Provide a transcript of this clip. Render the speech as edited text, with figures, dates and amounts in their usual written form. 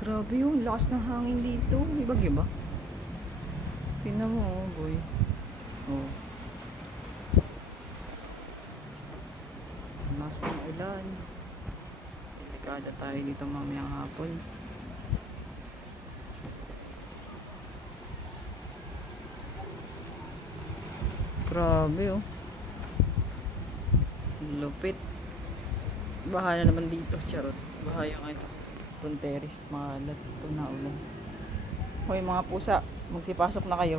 Grabe yung lakas ng hangin dito. May bagyo ba? Tingnan mo, oh, boy. Oh. Lakas ng ulan. Delikada tayo dito mamayang hapon. Grabe, oh. Lupit. Baha na naman dito. Charot. Baha yung ano. Punteris. Malat. Ito na ulan. Hoy mga pusa. Magsipasok na kayo.